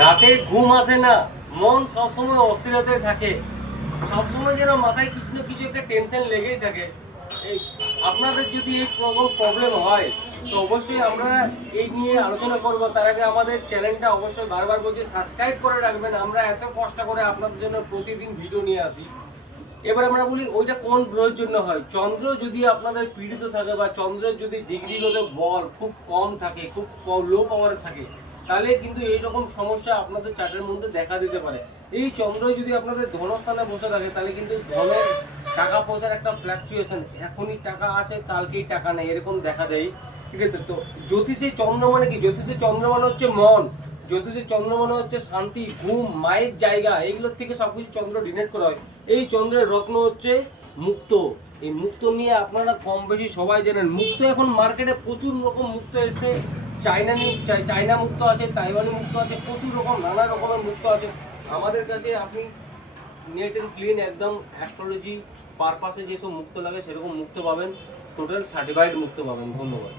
রাতে ঘুম আসে না, মন সবসময় অস্থিরতায় থাকে, সবসময় যেন মাথায় কিছু না কিছু একটা টেনশন লেগেই থাকে। এই আপনাদের যদি এই প্রবলেম হয় তো অবশ্যই আমরা এই নিয়ে আলোচনা করব। তার আগে আমাদের চ্যানেলটা অবশ্যই বারবার বলছি সাবস্ক্রাইব করে রাখবেন। আমরা এত কষ্ট করে আপনাদের জন্য প্রতিদিন ভিডিও নিয়ে আসি। এবার আমরা বলি ওইটা কোন গ্রহের জন্য হয়। চন্দ্র যদি আপনাদের পীড়িত থাকে বা চন্দ্রের যদি ডিগ্রিগত বল খুব কম থাকে, খুব লো পাওয়ারে থাকে, তাহলে কিন্তু এইরকম সমস্যা আপনাদের চার্টের মধ্যে দেখা দিতে পারে। এই চন্দ্র যদি আপনাদের ধনস্থানে বসে থাকে তাহলে কিন্তু ধনের টাকা পয়সার একটা ফ্ল্যাকচুয়েশন, এখনই টাকা আছে কালকেই টাকা নেই, এরকম দেখা দেয়। ঠিক আছে, তো জ্যোতিষে চন্দ্র মানে কি? জ্যোতিষে চন্দ্র মানে হচ্ছে মন, জ্যোতিষে চন্দ্র মানে হচ্ছে শান্তি, ঘুম, মায়ের জায়গা, এইগুলোর থেকে সবকিছু চন্দ্র ডিনেট করা হয়। এই চন্দ্রের রত্ন হচ্ছে মুক্ত। এই মুক্ত নিয়ে আপনারা কম বেশি সবাই জানেন। মুক্ত এখন মার্কেটে প্রচুর রকম মুক্ত এসছে। চাইনা মুক্ত আছে, তাইওয়ানি মুক্ত আছে, প্রচুর রকম নানা রকমের মুক্ত আছে। আমাদের কাছে আপনি নেট অ্যান্ড ক্লিন একদম অ্যাস্ট্রোলজি পারপাসে যেসব মুক্ত লাগে সেরকম মুক্ত পাবেন, টোটাল সার্টিফাইড মুক্ত পাবেন। ধন্যবাদ।